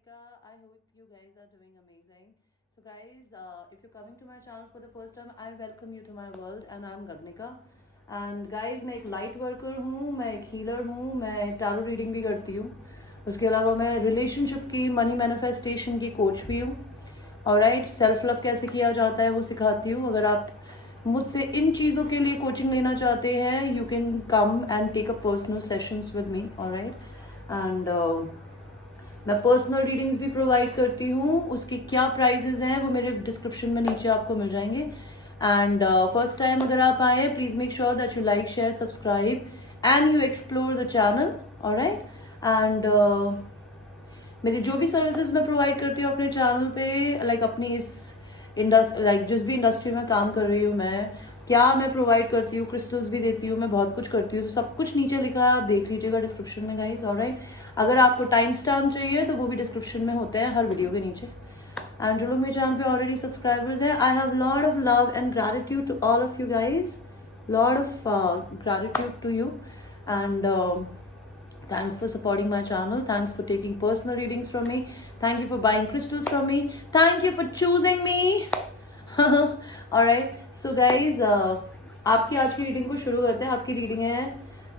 Gagnika. I hope you guys are doing amazing. So guys, if you're coming to my channel for the first time, I welcome you to my world and I'm Gagnika. And guys, मैं एक light worker हूँ, मैं एक healer हूँ, मैं tarot reading भी करती हूँ. उसके अलावा मैं रिलेशनशिप की, मनी मैनिफेस्टेशन की कोच भी हूँ. ऑलराइट, सेल्फ लव कैसे किया जाता है वो सिखाती हूँ. अगर आप मुझसे इन चीज़ों के लिए कोचिंग लेना चाहते हैं, you can come and take a personal sessions with me. Alright, and मैं पर्सनल रीडिंग्स भी प्रोवाइड करती हूँ. उसके क्या प्राइजेज हैं वो मेरे डिस्क्रिप्शन में नीचे आपको मिल जाएंगे. एंड फर्स्ट टाइम अगर आप आए, please make sure that you like, share, subscribe and you explore the channel. Alright, and मेरी जो भी सर्विसेज मैं प्रोवाइड करती हूँ अपने चैनल पे, लाइक अपनी इस जिस भी इंडस्ट्री में काम कर रही हूँ मैं, क्या मैं प्रोवाइड करती हूँ, क्रिस्टल्स भी देती हूँ, मैं बहुत कुछ करती हूँ. तो सब कुछ नीचे लिखा है, आप देख लीजिएगा डिस्क्रिप्शन में गाइस. ऑलराइट, अगर आपको टाइम स्टैम्प चाहिए तो वो भी डिस्क्रिप्शन में होते हैं हर वीडियो के नीचे. एंड जो लोग मेरे चैनल पे ऑलरेडी सब्सक्राइबर्स हैं, I have lot of love and gratitude to all of you guys. Lot of gratitude to you and thanks for supporting my channel. Thanks for taking personal readings from me. Thank you for buying crystals from me. Thank you for choosing me. Alright, so guys, आपकी आज की reading को शुरू करते हैं. आपकी reading है,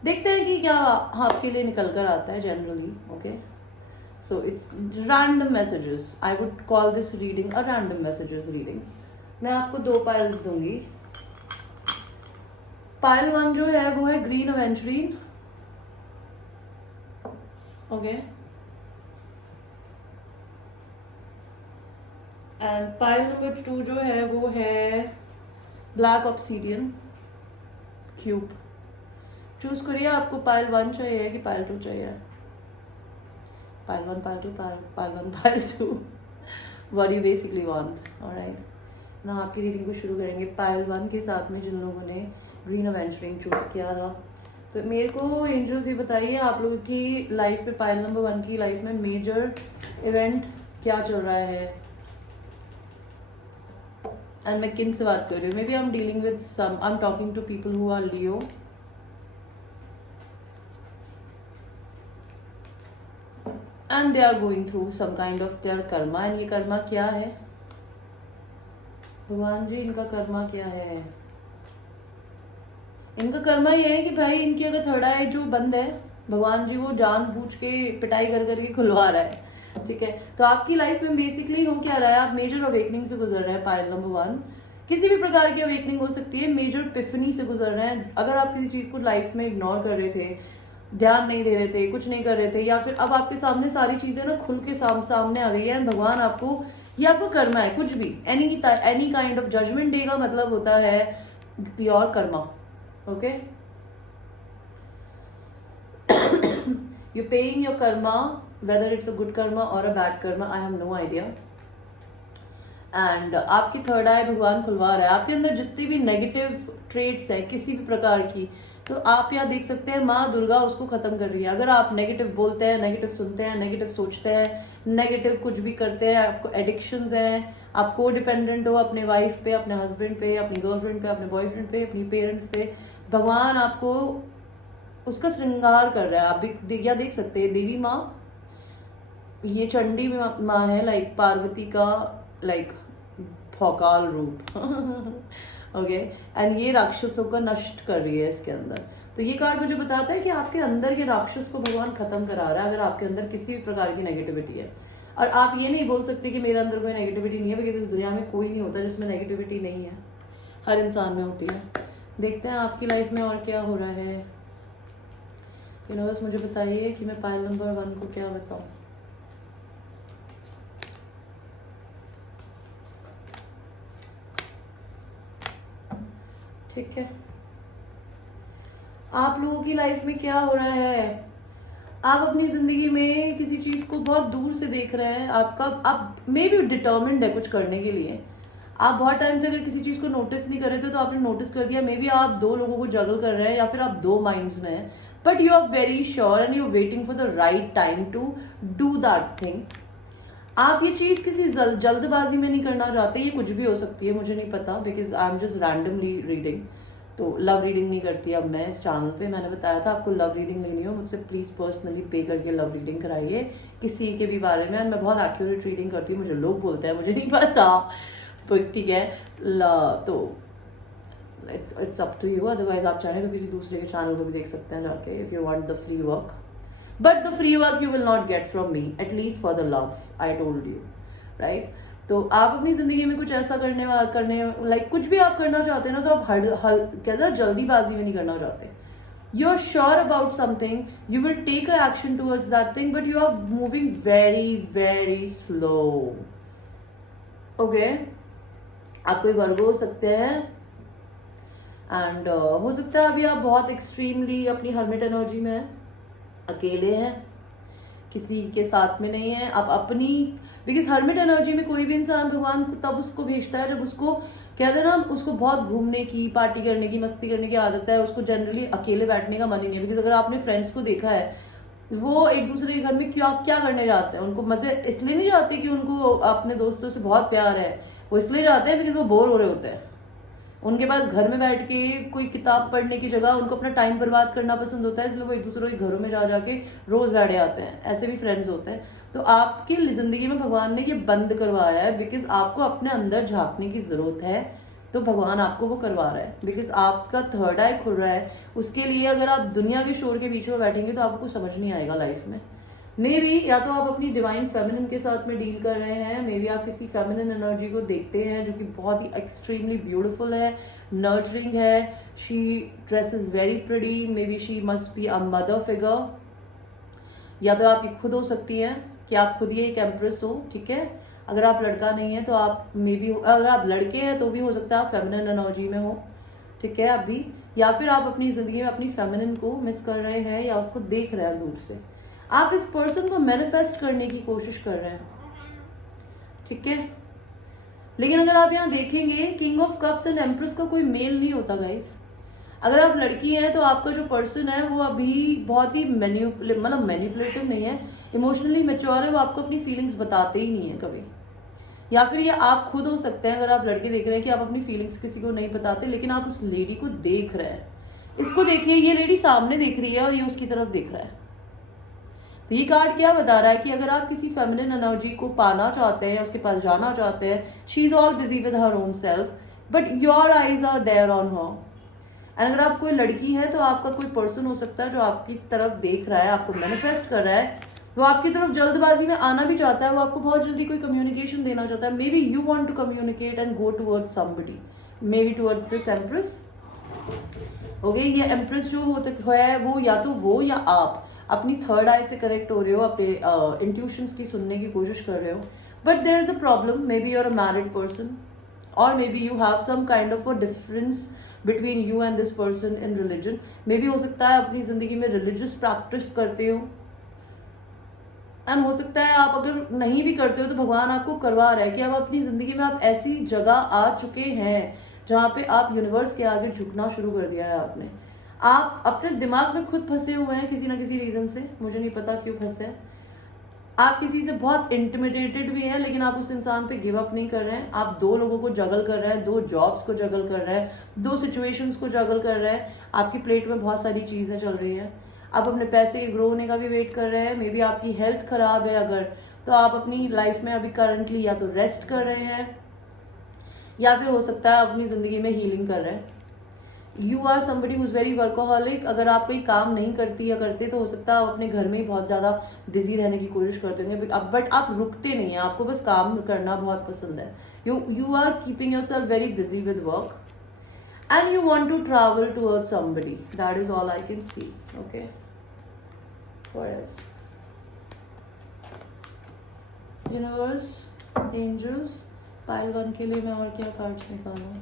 देखते हैं कि क्या आपके लिए निकल कर आता है generally. Okay, so it's random messages. I would call this reading a random messages reading. मैं आपको 2 पाइल्स दूंगी. पाइल 1 जो है वो है green aventurine. Okay, and pile number 2 जो है वो है ब्लैक ऑब्सीडियन क्यूब. चूज करिए आपको पाइल 1 चाहिए कि पाइल 2 चाहिए. Pile 1, pile 2, pile 1, pile 2. What you basically want. Alright, ना आपकी रीडिंग को शुरू करेंगे पाइल 1 के साथ में, जिन लोगों ने ग्रीन एवेंचरिंग चूज किया था. तो मेरे को एंजल्स ये बताइए, आप लोगों की लाइफ में, पाइल नंबर 1 की लाइफ में मेजर इवेंट क्या चल रहा है एंड मैं किन से बात कर रही हूँ. Maybe I am dealing with some, I am talking to people who are Leo. And they are going through some kind of their karma. एंड ये कर्मा क्या है भगवान जी, इनका कर्मा क्या है? इनका कर्मा ये है कि भाई इनकी अगर थर्ड आई जो बंद है, भगवान जी वो जानबूझ के पिटाई कर करके खुलवा रहा है. ठीक है, तो आपकी लाइफ में बेसिकली हो क्या रहा है, आप मेजर अवेकनिंग से गुजर रहे हैं. पाइल नंबर 1 किसी भी प्रकार की अवेकनिंग हो सकती है. मेजर पिफनी से गुजर रहे हैं. अगर आप किसी चीज को लाइफ में इग्नोर कर रहे थे, ध्यान नहीं दे रहे थे, कुछ नहीं कर रहे थे, या फिर अब आपके सामने सारी चीजें ना खुल के सामने आ गई है. भगवान आपको, ये आपको कर्मा है, कुछ भी any kind of judgment day का मतलब होता है your karma. Okay, you're paying your karma, whether it's a good karma or a bad karma, I have no idea. And आपकी थर्ड आई भगवान खुलवा रहा है. आपके अंदर जितनी भी नेगेटिव ट्रेट्स है किसी भी प्रकार की, तो आप यहाँ देख सकते हैं माँ दुर्गा उसको खत्म कर रही है. अगर आप नेगेटिव बोलते हैं, नेगेटिव सुनते हैं, नेगेटिव सोचते हैं, नेगेटिव कुछ भी करते हैं, आपको एडिक्शंस हैं, आप को डिपेंडेंट हो अपने वाइफ पे, अपने हस्बैंड पे, अपनी गर्लफ्रेंड पे, अपने बॉयफ्रेंड पे, अपनी पेरेंट्स पे, भगवान आपको उसका श्रृंगार कर रहा है. आप या देख सकते हैं देवी माँ, ये चंडी माँ है, लाइक पार्वती का लाइक भौकाल रूप. ओके, एंड ये राक्षसों का नष्ट कर रही है इसके अंदर. तो ये कार्ड मुझे बताता है कि आपके अंदर के राक्षस को भगवान खत्म करा रहा है. अगर आपके अंदर किसी भी प्रकार की नेगेटिविटी है, और आप ये नहीं बोल सकते कि मेरे अंदर कोई नेगेटिविटी नहीं है, बिकॉज इस दुनिया में कोई नहीं होता जिसमें नेगेटिविटी नहीं है. हर इंसान में होती है. देखते हैं आपकी लाइफ में और क्या हो रहा है. यूनिवर्स मुझे बताइए कि मैं पाइल नंबर 1 को क्या बताऊं. ठीक है, आप लोगों की लाइफ में क्या हो रहा है. आप अपनी जिंदगी में किसी चीज को बहुत दूर से देख रहे हैं. आप मे बी डिटर्मिन्ड है कुछ करने के लिए. आप बहुत टाइम से अगर किसी चीज को नोटिस नहीं कर रहे थे तो आपने नोटिस कर दिया. मे बी आप 2 लोगों को जगल कर रहे हैं, या फिर आप 2 माइंड्स में हैं, but you are very sure and you are waiting for the right time to do that thing. आप ये चीज किसी जल्दबाजी में नहीं करना चाहते. ये कुछ भी हो सकती है, मुझे नहीं पता, because I am just randomly reading. तो लव रीडिंग नहीं करती अब मैं इस चैनल पे। मैंने बताया था आपको लव रीडिंग लेनी हो मुझसे प्लीज़ पर्सनली पे करके लव रीडिंग कराइए किसी के भी बारे में। मैं बहुत एक्यूरेट रीडिंग करती हूँ, मुझे लोग बोलते हैं, मुझे नहीं पता, तो ठीक है। तो it's up to you. Otherwise आप चाहें तो किसी दूसरे के चैनल को भी देख सकते हैं जाके, if you want the free work. But the free work you will not get from me, at least for the love I told you, right. तो आप अपनी ज़िंदगी में कुछ ऐसा करने लाइक कुछ भी आप करना चाहते हैं ना, तो आप कहते हैं जल्दीबाजी में नहीं करना चाहते। You are sure about something, you will take a action towards that thing, but you are moving very very slow. Okay, आप कोई वर्गो हो सकते हैं एंड हो सकता है अभी आप बहुत एक्सट्रीमली अपनी हर्मिट एनर्जी में हैं, अकेले हैं, किसी के साथ में नहीं है आप अपनी। बिकॉज हर्मिट एनर्जी में कोई भी इंसान भगवान तब उसको भेजता है जब उसको कहते हैं ना, उसको बहुत घूमने की, पार्टी करने की, मस्ती करने की आदत है, उसको जनरली अकेले बैठने का मन ही नहीं है। बिकॉज अगर आपने फ्रेंड्स को देखा है, वो एक दूसरे के घर में क्या करने जाते हैं, उनको मजे इसलिए नहीं जाते कि उनको अपने दोस्तों से बहुत प्यार है, वो इसलिए जाते हैं बिकॉज वो बोर हो रहे होते हैं। उनके पास घर में बैठ के कोई किताब पढ़ने की जगह उनको अपना टाइम बर्बाद करना पसंद होता है, इसलिए वो एक दूसरे के घरों में जा जाके रोज बैठे आते हैं। ऐसे भी फ्रेंड्स होते हैं। तो आपकी जिंदगी में भगवान ने ये बंद करवाया है बिकॉज आपको अपने अंदर झांकने की जरूरत है, तो भगवान आपको वो करवा रहा है। बिकॉज आपका थर्ड आई खुल रहा है, उसके लिए अगर आप दुनिया के शोर के बीच में बैठेंगे तो आपको समझ नहीं आएगा लाइफ में। मे बी या तो आप अपनी डिवाइन फेमिनिन के साथ में डील कर रहे हैं, मे बी आप किसी फेमिनिन एनर्जी को देखते हैं जो कि बहुत ही एक्सट्रीमली ब्यूटीफुल है, नर्चरिंग है, she dresses very pretty, may be she must be a mother figure. या तो आप खुद हो सकती हैं कि आप खुद ही एक एम्प्रेस हो, ठीक है। अगर आप लड़का नहीं है तो आप मे बी, अगर आप लड़के हैं तो भी हो सकता है आप फेमिनिन एनर्जी में हो, ठीक है अभी। या फिर आप अपनी ज़िंदगी में अपनी फेमिनिन को मिस कर रहे हैं या उसको देख रहे हैं दूर से। आप इस पर्सन को मैनिफेस्ट करने की कोशिश कर रहे हैं, ठीक है। लेकिन अगर आप यहाँ देखेंगे, king of cups and empress का कोई मेल नहीं होता गाइस। अगर आप लड़की हैं तो आपका जो पर्सन है वो अभी बहुत ही मैनिपुलेटिव नहीं है, इमोशनली मैच्योर है, वो आपको अपनी फीलिंग्स बताते ही नहीं है कभी। या फिर ये आप खुद हो सकते हैं, अगर आप लड़के देख रहे हैं कि आप अपनी फीलिंग्स किसी को नहीं बताते, लेकिन आप उस लेडी को देख रहे हैं। इसको देखिए, ये लेडी सामने देख रही है और ये उसकी तरफ देख रहा है। तो ये कार्ड क्या बता रहा है कि अगर आप किसी फेमिनिन एनर्जी को पाना चाहते हैं, उसके पास जाना चाहते हैं, she is all busy with her own self, but your eyes are there on her. And अगर आप कोई लड़की है तो आपका कोई पर्सन हो सकता है जो आपकी तरफ देख रहा है, आपको मैनिफेस्ट कर रहा है, वो आपकी तरफ जल्दबाजी में आना भी चाहता है, वो आपको बहुत जल्दी कोई कम्युनिकेशन देना चाहता है। Maybe you want to communicate and go towards somebody, maybe towards this empress. Okay, ये एम्प्रेस जो है वो या आप अपनी थर्ड आई से कनेक्ट हो रहे हो, अपने इंट्यूशंस की सुनने की कोशिश कर रहे हो। But there is a problem, maybe you are a married person और maybe you have some kind of a difference between you and this person in religion. Maybe हो सकता है अपनी जिंदगी में रिलीजियस प्रैक्टिस करते हो, and हो सकता है आप अगर नहीं भी करते हो तो भगवान आपको करवा रहा है कि अब अपनी जिंदगी में आप ऐसी जगह आ चुके हैं जहाँ पे आप यूनिवर्स के आगे झुकना शुरू कर दिया है आपने। आप अपने दिमाग में खुद फंसे हुए हैं किसी ना किसी रीजन से, मुझे नहीं पता क्यों फंसे हैं। आप किसी से बहुत इंटिमिडेटेड भी हैं, लेकिन आप उस इंसान पे गिव अप नहीं कर रहे हैं। आप दो लोगों को जगल कर रहे हैं, दो जॉब्स को जगल कर रहे हैं, दो सिचुएशंस को जगल कर रहे हैं। आपकी प्लेट में बहुत सारी चीज़ें चल रही हैं। आप अपने पैसे के ग्रो होने का भी वेट कर रहे हैं। मे बी आपकी हेल्थ खराब है अगर, तो आप अपनी लाइफ में अभी करंटली या तो रेस्ट कर रहे हैं या फिर हो सकता है अपनी ज़िंदगी में हीलिंग कर रहे हैं। You are somebody whose very workaholic. अगर आप कोई काम नहीं करती या करते तो हो सकता है आप अपने घर में ही बहुत ज़्यादा बिजी रहने की कोशिश करते होंगे, बट आप रुकते नहीं हैं, आपको बस काम करना बहुत पसंद है। You are keeping your self very busy with work and you want to travel towards somebody. That is all I can see. Okay, what else? Universe, angels, pile 1 के लिए मैं और क्या कार्ड्स निकालूं?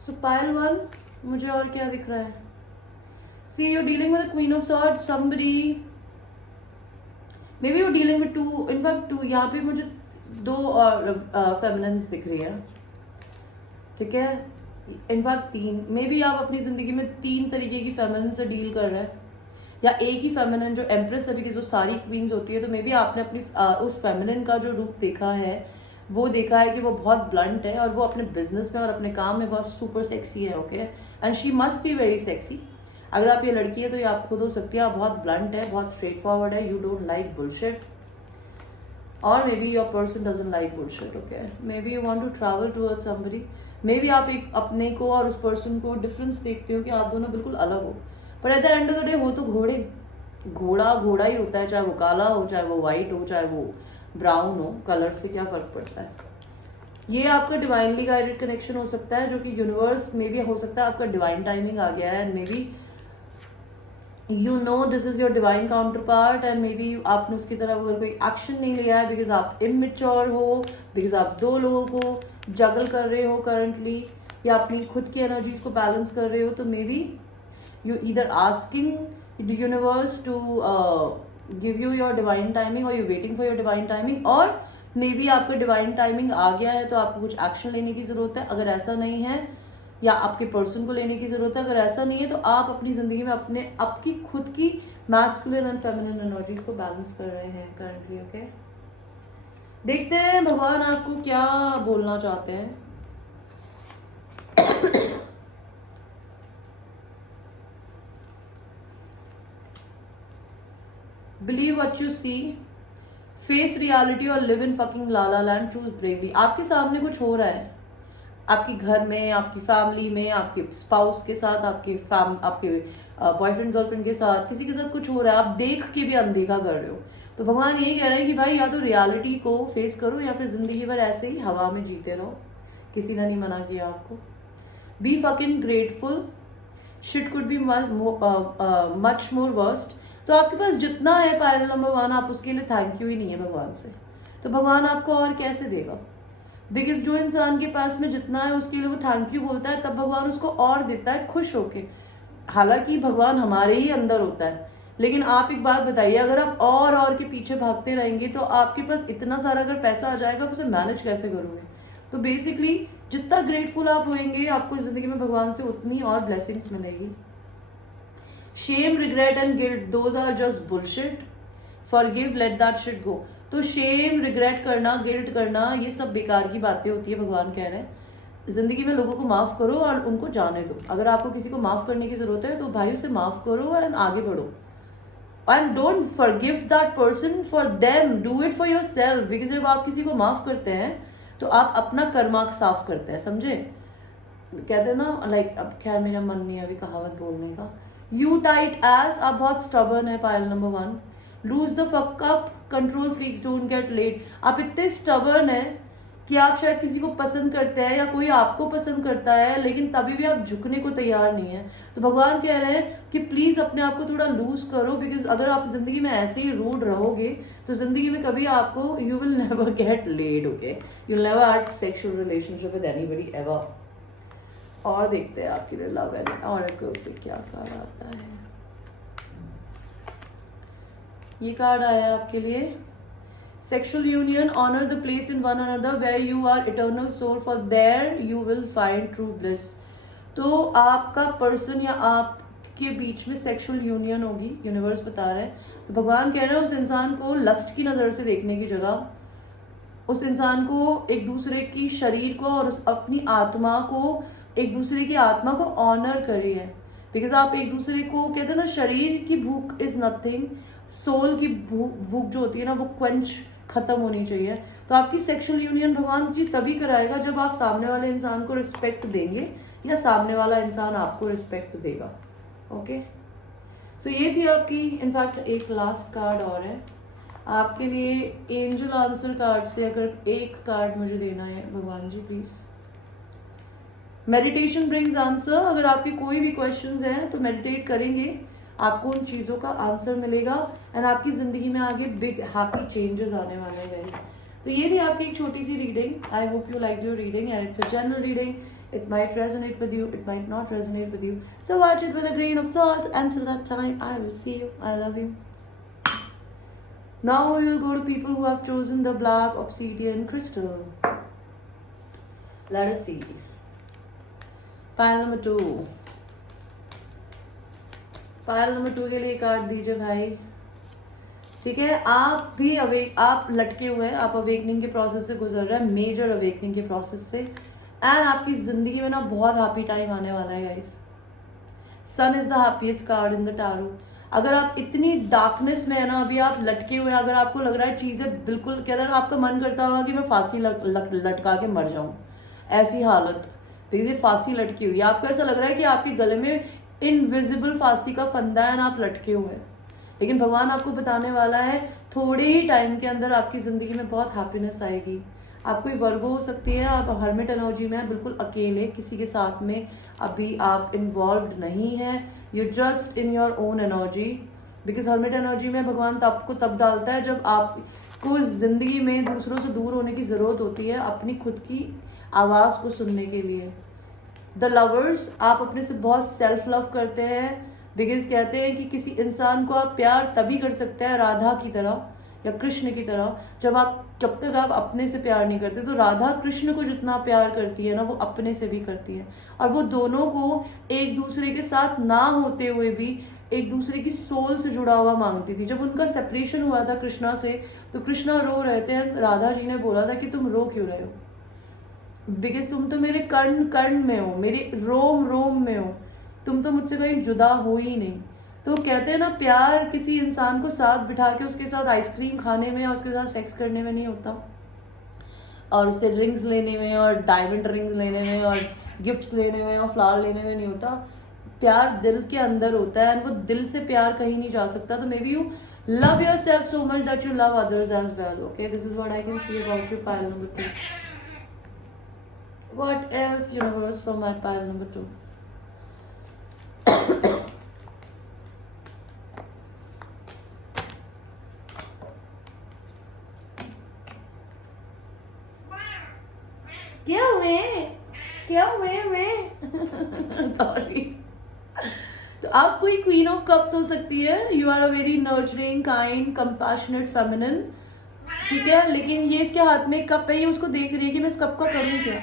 So pile 1 मुझे और क्या दिख रहा है? See, you're dealing with the Queen of Swords, somebody. Maybe you dealing with two, in fact two, यहाँ पे मुझे 2 फेमिनिन्स दिख रही है, ठीक है, इनफैक्ट 3। मे बी आप अपनी ज़िंदगी में 3 तरीके की फेमिनिन से डील कर रहे हैं। या एक ही फेमिनिन जो एम्प्रेस सभी की जो सारी क्वींस होती है, तो मे बी आपने अपनी उस फेमिनिन का जो रूप देखा है वो देखा है कि वो बहुत ब्लंट है और वो अपने बिजनेस में और अपने काम में बहुत सुपर सेक्सी है, okay, and she must be very sexy. अगर आप ये लड़की है तो ये आप खुद हो सकती है, आप बहुत ब्लंट है, बहुत स्ट्रेट फॉरवर्ड है, यू डोंट लाइक बुलशिट, और maybe your person doesn't like bullshit, okay, maybe you want to travel towards somebody, maybe आप एक अपने को और उस पर्सन को डिफरेंस देखते हो कि आप दोनों बिल्कुल अलग हो, पर at the end of the day हो तो घोड़ा घोड़ा ही होता है, चाहे वो काला हो, चाहे वो वाइट हो, चाहे वो ब्राउन हो, कलर से क्या फर्क पड़ता है। ये आपका डिवाइनली गाइडेड कनेक्शन हो सकता है, जो कि यूनिवर्स में भी हो सकता है आपका डिवाइन टाइमिंग आ गया है, and may be you know this is your divine counter part, and may be आपने उसकी तरफ अगर कोई एक्शन नहीं लिया है बिकॉज आप इमेच्योर हो, बिकॉज आप दो लोगों को जगल कर रहे हो करंटली, या अपनी खुद की एनर्जीज को बैलेंस कर रहे हो, तो maybe you either asking the universe to give you your divine timing, और you waiting for your divine timing, और मे बी आपका डिवाइन टाइमिंग आ गया है तो आपको कुछ एक्शन लेने की जरूरत है। अगर ऐसा नहीं है, या आपके पर्सन को लेने की जरूरत है, अगर ऐसा नहीं है तो आप अपनी जिंदगी में अपने आपकी खुद की मैस्कुलिन एंड फेमिनिन एनर्जीज को बैलेंस कर रहे हैं करंटली, ओके। देखते हैं भगवान आपको क्या बोलना चाहते हैं। Believe what you see, face reality और live in fucking la la land, choose bravely. आपके सामने कुछ हो रहा है, आपके घर में, आपकी फैमिली में, आपके स्पाउस के साथ, आपके बॉयफ्रेंड गर्लफ्रेंड के साथ, किसी के साथ कुछ हो रहा है, आप देख के भी अनदेखा कर रहे हो, तो भगवान यही कह रहे हैं कि भाई या तो रियलिटी को फेस करो या फिर जिंदगी भर ऐसे ही हवा में जीते रहो, किसी ने नहीं मना किया आपको। Be fucking grateful, shit could be much more worst. तो आपके पास जितना है पायल नंबर 1, आप उसके लिए थैंक यू ही नहीं है भगवान से, तो भगवान आपको और कैसे देगा। बिकॉज जो इंसान के पास में जितना है उसके लिए वो थैंक यू बोलता है, तब भगवान उसको और देता है खुश होके। हालांकि भगवान हमारे ही अंदर होता है, लेकिन आप एक बात बताइए, अगर आप और के पीछे भागते रहेंगे तो आपके पास इतना सारा अगर पैसा आ जाएगा तो उसे मैनेज कैसे करोगे। तो बेसिकली जितना ग्रेटफुल आप होंगे, आपको जिंदगी में भगवान से उतनी और ब्लेसिंग्स मिलेगी। Shame, regret and guilt, those are just bullshit, forgive, let that shit go. तो शेम, रिग्रेट करना, गिल्ट करना, ये सब बेकार की बातें होती है। भगवान कह रहे हैं जिंदगी में लोगों को माफ करो और उनको जाने दो। अगर आपको किसी को माफ करने की जरूरत है तो भाई उसे माफ करो एंड आगे बढ़ो, and don't forgive that person for them, do it for your self. Because जब आप किसी को माफ करते हैं तो आप अपना कर्मा साफ करते हैं, समझे। कहते हैं ना, लाइक अब खैर मेरा मन नहीं है अभी कहावत बोलने का। यू टाइट एस, आप बहुत स्टबर्न है pile number 1, loose the fuck up, control freaks don't get laid. आप इतने स्टबर्न है कि आप शायद किसी को पसंद करते हैं या कोई आपको पसंद करता है, लेकिन तभी भी आप झुकने को तैयार नहीं है। तो भगवान कह रहे हैं कि प्लीज अपने आप को थोड़ा लूज करो, बिकॉज अगर आप जिंदगी में ऐसे ही रूड रहोगे तो जिंदगी में कभी आपको you will never get laid, okay, you will never have sexual relationship with anybody ever. और देखते हैं आपके लिए लव एंड ऑरेकल से क्या कार्ड आता है। ये कार्ड आया आपके लिए, sexual union, honour the place in one another where you are eternal soul, for there you will find true bliss. तो आपका पर्सन या आपके बीच में सेक्सुअल यूनियन होगी, यूनिवर्स बता रहा है। तो भगवान कह रहे हैं उस इंसान को लस्ट की नज़र से देखने की जगह उस इंसान को एक दूसरे की शरीर को और उस अपनी आत्मा को, एक दूसरे की आत्मा को ऑनर करिए। बिकॉज आप एक दूसरे को कहते हैं ना, शरीर की भूख इज नथिंग, सोल की भूख जो होती है ना वो क्वेंच खत्म होनी चाहिए। तो आपकी सेक्सुअल यूनियन भगवान जी तभी कराएगा जब आप सामने वाले इंसान को रिस्पेक्ट देंगे या सामने वाला इंसान आपको रिस्पेक्ट देगा, ओके। सो ये थी आपकी, इनफैक्ट एक लास्ट कार्ड और है आपके लिए, एंजल आंसर कार्ड से अगर एक कार्ड मुझे देना है भगवान जी प्लीज। मेडिटेशन ब्रिंग्स आंसर, अगर आपके कोई भी क्वेश्चंस हैं तो मेडिटेट करेंगे, आपको उन चीज़ों का आंसर मिलेगा एंड आपकी ज़िंदगी में आगे बिग हैप्पी चेंजेस आने वाले हैं गाइस। तो ये थी आपकी एक छोटी सी reading. I hope you like your reading and it's a general reading. It might resonate with you, it might not resonate with you. So watch it with a grain of salt. Until that time, I will see you. I love you. Now we will go to people who have chosen the black obsidian crystal. Let us see. Pile number 2. Payal number 2 के लिए card दीजिए भाई। ठीक है, आप भी आप लटके हुए हैं, आप अवेकनिंग के प्रोसेस से गुजर रहे हैं, मेजर अवेकनिंग के प्रोसेस से, एंड आपकी जिंदगी में ना बहुत हैप्पी टाइम आने वाला है guys. Sun is the happiest card in the tarot. अगर आप इतनी डार्कनेस में है ना, अभी आप लटके हुए हैं, अगर आपको लग रहा है चीजें बिल्कुल, क्या अगर आपका मन करता होगा कि मैं फांसी लटका के मर जाऊं, ऐसी हालत, बिकॉज ये फांसी लटकी हुई है, आपको ऐसा लग रहा है कि आपके गले में इनविजिबल फांसी का फंदा है ना, आप लटके हुए हैं, लेकिन भगवान आपको बताने वाला है थोड़े ही टाइम के अंदर आपकी जिंदगी में बहुत हैप्पीनेस आएगी। आप कोई वर्गो हो सकती है, आप हर्मिट एनर्जी में है, बिल्कुल अकेले, किसी के साथ में अभी आप इन्वॉल्व नहीं है, you just in your own energy, because hermit energy में भगवान आपको तब डालता है जब आपको जिंदगी में दूसरों से दूर होने की जरूरत होती है अपनी खुद की आवाज़ को सुनने के लिए। द लवर्स, आप अपने से बहुत सेल्फ लव करते हैं, बिकॉज कहते हैं कि किसी इंसान को आप प्यार तभी कर सकते हैं राधा की तरह या कृष्ण की तरह, जब तक आप अपने से प्यार नहीं करते। तो राधा कृष्ण को जितना प्यार करती है ना, वो अपने से भी करती है, और वो दोनों को एक दूसरे के साथ ना होते हुए भी एक दूसरे की सोल से जुड़ा हुआ मांगती थी। जब उनका सेपरेशन हुआ था कृष्णा से, तो कृष्णा रो रहे थे, राधा जी ने बोला था कि तुम रो क्यों रहे हो, बिकॉज तुम तो मेरे कर्ण कर्ण में हो, मेरे रोम रोम में हो, तुम तो मुझसे कहीं जुदा हो ही नहीं। तो कहते हैं ना, प्यार किसी इंसान को साथ बिठा के उसके साथ आइसक्रीम खाने में और उसके साथ सेक्स करने में नहीं होता, और उससे रिंग्स लेने में और डायमंड रिंग्स लेने में और गिफ्ट्स लेने में और फ्लावर लेने में नहीं होता। प्यार दिल के अंदर होता है, एंड वो दिल से प्यार कहीं नहीं जा सकता। तो maybe you love your self so much that you love others as well. Okay, this is what I can see about you, pile number 2। What else, universe, from my pile number 2? क्या हुए मैं sorry. तो आप कोई queen of cups हो सकती है, you are a very nurturing, kind, compassionate, feminine, ठीक है, लेकिन ये इसके हाथ में कप है, ये उसको देख रही है कि मैं इस कप का करूँ क्या।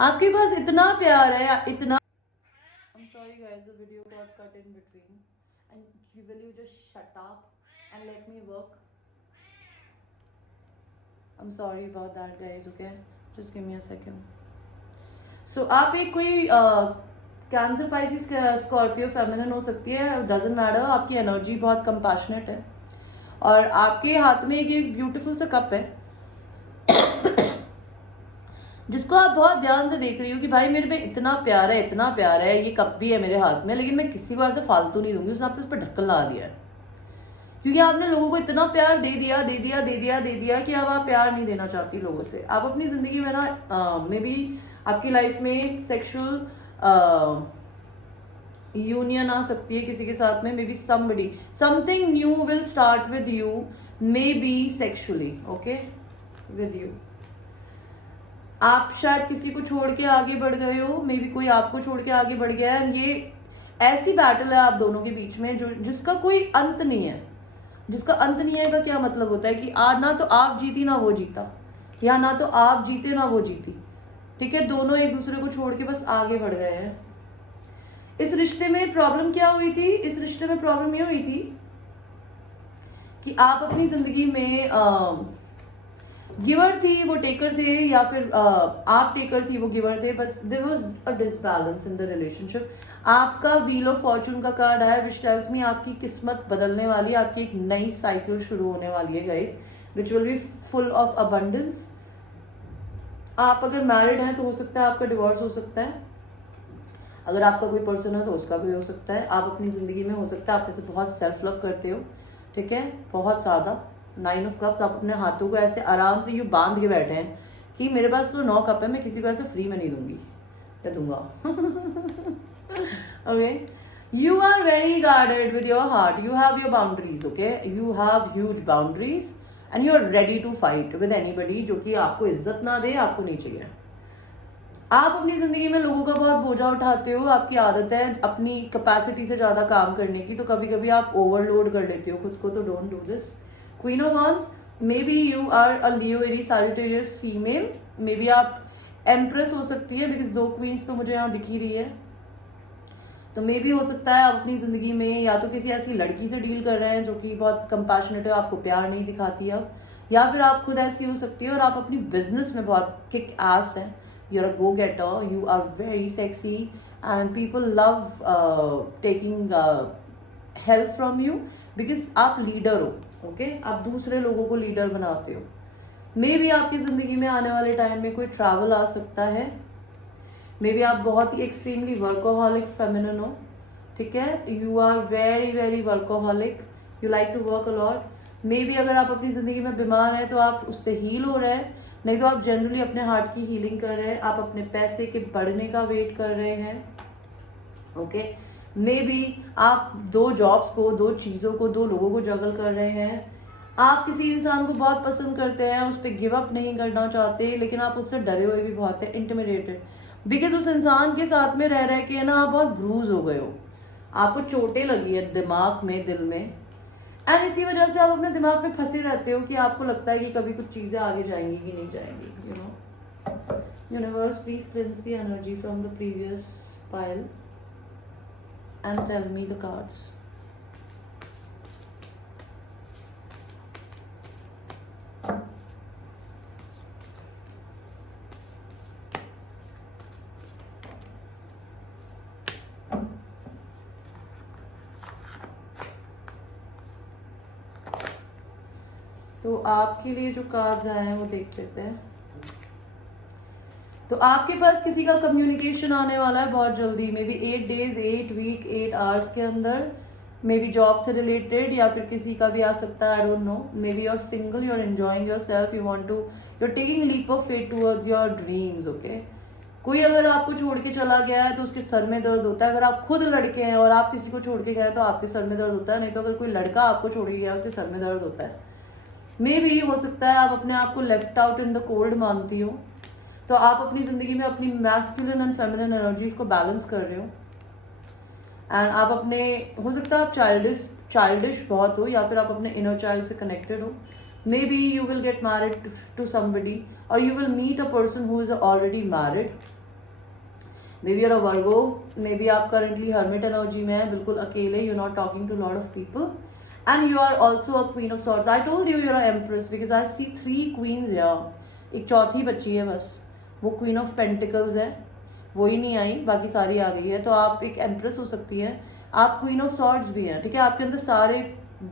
आपके पास इतना प्यार है, इतना। I'm sorry guys, the video got cut in between, and will you just shut up and let me work? I'm sorry about that guys, okay, just give me a second. So आप एक कोई cancer, Pisces, Scorpio, feminine हो सकती है, doesn't matter, आपकी energy बहुत compassionate है, और आपके हाथ में एक ब्यूटीफुल सा कप है जिसको आप बहुत ध्यान से देख रही हो कि भाई मेरे में इतना प्यार है, इतना प्यार है, ये कप भी है मेरे हाथ में, लेकिन मैं किसी को ऐसे फालतू नहीं दूंगी। उसने आपने उस पर ढक्कन लगा दिया है, क्योंकि आपने लोगों को इतना प्यार दे दिया कि अब आप प्यार नहीं देना चाहती लोगों से। आप अपनी जिंदगी में ना मे बी आपकी लाइफ में सेक्सुअल यूनियन आ सकती है किसी के साथ में, may be somebody, something new will start with you, may be sexually, okay, with you. आप शायद किसी को छोड़ के आगे बढ़ गए हो, मे बी कोई आपको छोड़ के आगे बढ़ गया है, ये ऐसी बैटल है आप दोनों के बीच में जिसका कोई अंत नहीं है। जिसका अंत नहीं है का क्या मतलब होता है कि आज ना तो आप जीती ना वो जीता, या ना तो आप जीते ना वो जीती, ठीक है, दोनों एक दूसरे को छोड़ के बस आगे बढ़ गए हैं। इस रिश्ते में प्रॉब्लम क्या हुई थी? इस रिश्ते में प्रॉब्लम ये हुई थी कि आप अपनी जिंदगी में गिवर थी, वो टेकर थे, या फिर आप टेकर थी, वो गिवर थे, बस there was a disbalance in the relationship. आपका व्हील ऑफ फॉर्चून का कार्ड आया, विच टेल्स मी आपकी किस्मत बदलने वाली है, आपकी एक नई साइकिल शुरू होने वाली है guys, which will be full of abundance. आप अगर मैरिड हैं तो हो सकता है आपका डिवोर्स हो सकता है, अगर आपका कोई पर्सन है तो उसका भी हो सकता है। आप अपनी ज़िंदगी में हो सकता है आप में से बहुत सेल्फ लव करते हो, ठीक है, बहुत ज़्यादा। 9 ऑफ कप्स, आप अपने हाथों को ऐसे आराम से यूँ बांध के बैठे हैं कि मेरे पास तो 9 कप है, मैं किसी को ऐसे फ्री में नहीं दूंगी या दूंगा। Okay, you are very guarded with your heart, you have your boundaries, okay, you have huge boundaries and you are ready to fight with anybody जो कि आपको इज्जत ना दे, आपको नहीं चाहिए। आप अपनी जिंदगी में लोगों का बहुत बोझा उठाते हो, आपकी आदत है अपनी कैपेसिटी से ज्यादा काम करने की, तो कभी कभी आप ओवरलोड कर लेते हो खुद को, तो don't do this. Queen of wands, maybe you are a Leo, Aries, Sagittarius female, maybe आप एम्प्रेस हो सकती है, बिकॉज 2 क्वींस तो मुझे यहाँ दिख ही रही है। तो मे भी हो सकता है आप अपनी ज़िंदगी में या तो किसी ऐसी लड़की से डील कर रहे हैं जो कि बहुत कंपैशनेट है, आपको प्यार नहीं दिखाती अब, या फिर आप खुद ऐसी हो सकती है और आप अपनी बिजनेस में बहुत किक एस है, you are a go getter, you are very sexy and people love taking help from you because आप लीडर हो। ओके, आप दूसरे लोगों को लीडर बनाते हो। मे बी आपकी ज़िंदगी में आने वाले टाइम में कोई ट्रैवल आ सकता है, मे बी आप बहुत ही एक्सट्रीमली वर्कोहॉलिक फेमिनिन हो, ठीक है, you are very very workaholic, you like to work a lot. Maybe अगर आप अपनी ज़िंदगी में बीमार हैं तो आप उससे हील हो रहे हैं, नहीं तो आप जनरली अपने हार्ट की हीलिंग कर रहे हैं, आप अपने पैसे के बढ़ने का वेट कर रहे हैं। ओके, मे बी आप 2 जॉब्स को, 2 चीज़ों को, 2 लोगों को जगल कर रहे हैं। आप किसी इंसान को बहुत पसंद करते हैं, उस पर गिव अप नहीं करना चाहते, लेकिन आप उससे डरे हुए भी बहुत हैं, इंटिमिडेटेड, बिकॉज उस इंसान के साथ में रह के ना आप बहुत ब्रूज हो गए हो, आपको चोटें लगी है दिमाग में, दिल में, एंड इसी वजह से आप अपने दिमाग में फंसे रहते हो कि आपको लगता है कि कभी कुछ चीज़ें आगे जाएंगी कि नहीं जाएंगी। You know, universe please cleanse the energy from the previous pile and tell me the cards. तो आपके लिए जो कार्ड्स आए हैं वो देख लेते हैं। तो आपके पास किसी का कम्युनिकेशन आने वाला है बहुत जल्दी, maybe 8 days, 8 week, 8 hours के अंदर, मे बी जॉब से रिलेटेड या फिर किसी का भी आ सकता है, I don't know. Maybe you are single, you are enjoying your self, you are taking leap of faith towards your dreams. Okay, कोई अगर आपको छोड़ के चला गया है तो उसके सर में दर्द होता है। अगर आप खुद लड़के हैं और आप किसी को छोड़ के गए तो आपके सर में दर्द होता है, नहीं तो अगर कोई लड़का आपको छोड़ के गया उसके सर में दर्द होता है। मे बी हो सकता है आप अपने आप को left out in the cold मानती हो, तो आप अपनी ज़िंदगी में अपनी मैस्कुलिन एंड फेमिनिन एनर्जीज को बैलेंस कर रहे हो, एंड आप अपने, हो सकता है आप चाइल्डिश बहुत हो, या फिर आप अपने इनर चाइल्ड से कनेक्टेड हो। Maybe you will get married to somebody और you will meet a person who is already married. Maybe you're a Virgo, maybe आप करंटली हर्मिट एनर्जी में है, बिल्कुल अकेले, you not talking to lot of people, and you are also a queen of swords. I told you you're an empress because I see 3 queens here. एक चौथी बच्ची है बस, वो क्वीन ऑफ पेंटिकल्स है, वो ही नहीं आई, बाकी सारी आ गई है। तो आप एक एम्प्रेस हो सकती है, आप क्वीन ऑफ सॉर्ड्स भी हैं, ठीक है, आपके अंदर सारे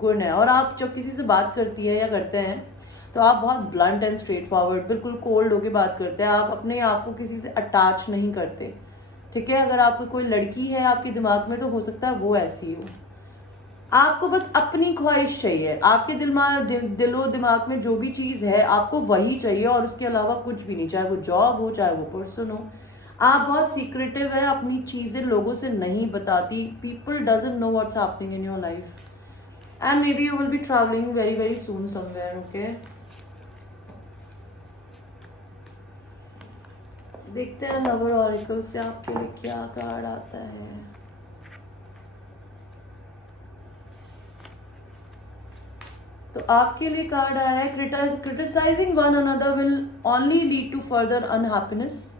गुण हैं। और आप जब किसी से बात करती है या करते हैं तो आप बहुत ब्लंट एंड स्ट्रेट फॉरवर्ड, बिल्कुल कोल्ड होके बात करते हैं, आप अपने आप को किसी से अटैच नहीं करते, ठीक है। अगर आपको कोई लड़की है आपके दिमाग में तो हो सकता है वो ऐसी हो। आपको बस अपनी ख्वाहिश चाहिए, आपके दिलो दिमाग में जो भी चीज़ है आपको वही चाहिए और उसके अलावा कुछ भी नहीं, चाहे वो जॉब हो, चाहे वो पर्सन हो। आप बहुत सीक्रेटिव है, अपनी चीज़ें लोगों से नहीं बताती, people doesn't know what's happening in your life, and may be you will be travelling very very soon somewhere. Okay, देखते हैं लवर ऑरिकल से आपके लिए क्या कार्ड आता है। तो आपके लिए कार्ड आया है, criticising one another will only lead to further unhappiness,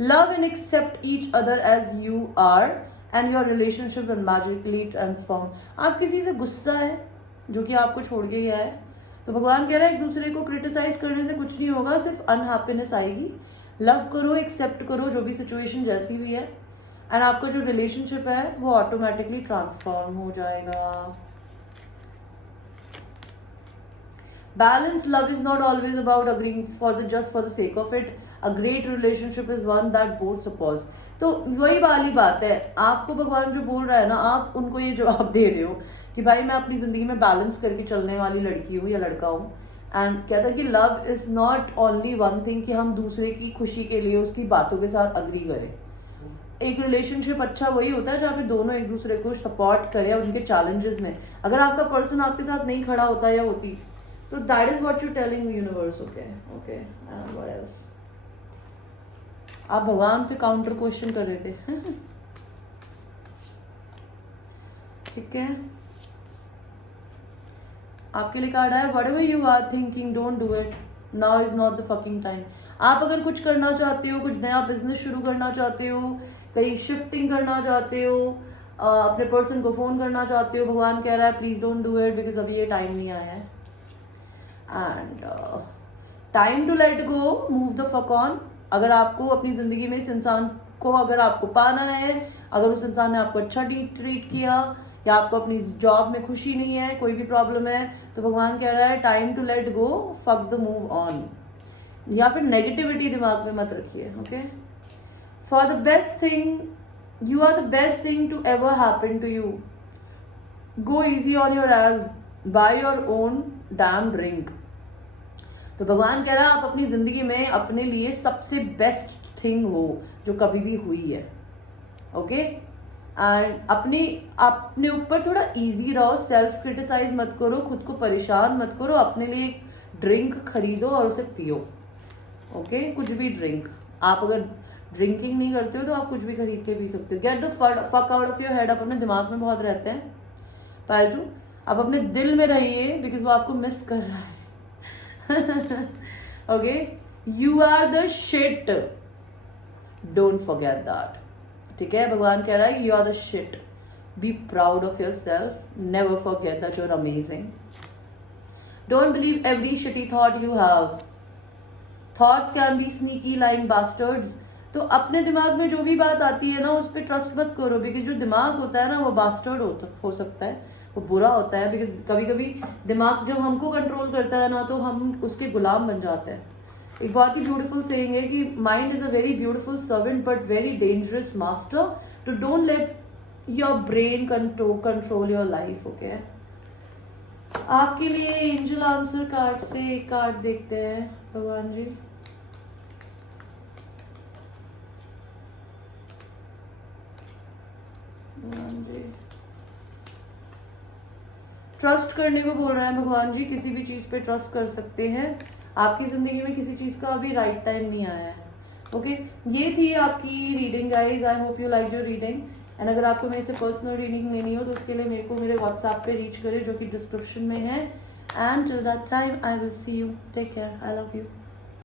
love and accept each other as you are and your relationship will magically transform. आप किसी से गुस्सा है जो कि आपको छोड़ के गया है, तो भगवान कह रहा है एक दूसरे को क्रिटिसाइज करने से कुछ नहीं होगा, सिर्फ अनहैप्पीनेस आएगी। लव करो, एक्सेप्ट करो जो भी सिचुएशन जैसी भी है, एंड आपका जो रिलेशनशिप है वो ऑटोमेटिकली ट्रांसफॉर्म हो जाएगा। Balanced love is not always about agreeing just for the sake of it. A great relationship is one that both supports. तो वही वाली बात है, आपको भगवान जो बोल रहा है ना, आप उनको ये जवाब दे रहे हो कि भाई मैं अपनी ज़िंदगी में बैलेंस करके चलने वाली लड़की हूँ या लड़का हूँ। एंड कहता है कि love is not only one thing कि हम दूसरे की खुशी के लिए उसकी बातों के साथ अग्री करें। एक रिलेशनशिप अच्छा वही होता है जहाँ पे दोनों एक दूसरे को सपोर्ट करें और उनके चैलेंजेस में। अगर आपका पर्सन आपके साथ नहीं खड़ा होता या होती, तो that is what you telling me universe. Okay okay, and what else? आप भगवान से काउंटर क्वेश्चन कर रहे थे ठीक है। आपके लिए कार्ड है, whatever you are thinking don't do it, now is not the fucking time. आप अगर कुछ करना चाहते हो, कुछ नया बिजनेस शुरू करना चाहते हो, कहीं शिफ्टिंग करना चाहते हो, अपने पर्सन को फ़ोन करना चाहते हो, भगवान कह रहा है please don't do it because अभी ये टाइम नहीं आया है. And time to let go, move the fuck on. अगर आपको अपनी ज़िंदगी में इस इंसान को अगर आपको पाना है, अगर उस इंसान ने आपको अच्छा ट्रीट किया या आपको अपनी जॉब में खुशी नहीं है, कोई भी प्रॉब्लम है, तो भगवान कह रहा है time to let go, fuck the move on. या फिर नेगेटिविटी दिमाग में मत रखिए. Okay, for the best thing, you are the best thing to ever happen to you. Go easy on your ass, buy your own damn drink. तो भगवान कह रहा है आप अपनी जिंदगी में अपने लिए सबसे बेस्ट थिंग हो जो कभी भी हुई है. ओके, एंड अपने ऊपर थोड़ा इजी रहो, सेल्फ क्रिटिसाइज मत करो, खुद को परेशान मत करो, अपने लिए एक ड्रिंक खरीदो और उसे पियो. ओके, कुछ भी ड्रिंक. आप अगर ड्रिंकिंग नहीं करते हो तो आप कुछ भी खरीद के पी सकते हो. Get the fuck out of your head. आप अपने दिमाग में बहुत रहते हैं पालतू. आप अपने दिल में रहिए बिकॉज वो आपको मिस कर रहा है. Okay, you are the shit, don't forget that. ठीक है, भगवान कह रहा है you are the shit, be proud of your self, never forget that you are amazing. Don't believe every shitty thought you have. Thoughts can be sneaky lying bastards. तो अपने दिमाग में जो भी बात आती है ना उस पर ट्रस्ट मत करो बिकॉज जो दिमाग होता है ना वो बास्टर्ड हो सकता है, वो बुरा होता है. बिकॉज कभी कभी दिमाग जब हमको कंट्रोल करता है ना तो हम उसके गुलाम बन जाते हैं. एक बहुत ही ब्यूटीफुल सेइंग है कि mind is a very beautiful servant but very dangerous master. तो don't let your brain control your life. Okay, आपके लिए एंजल आंसर कार्ड से एक कार्ड देखते हैं भगवान जी. ट्रस्ट करने को बोल रहे हैं भगवान जी. किसी भी चीज़ पे ट्रस्ट कर सकते हैं. आपकी ज़िंदगी में किसी चीज़ का अभी राइट टाइम नहीं आया है. ओके, ये थी आपकी reading guys. I hope you like your reading. And अगर आपको मेरे से पर्सनल रीडिंग लेनी हो तो उसके लिए मेरे को मेरे व्हाट्सएप पे रीच करें जो कि डिस्क्रिप्शन में है. And till that time I will see you. Take care. I love you.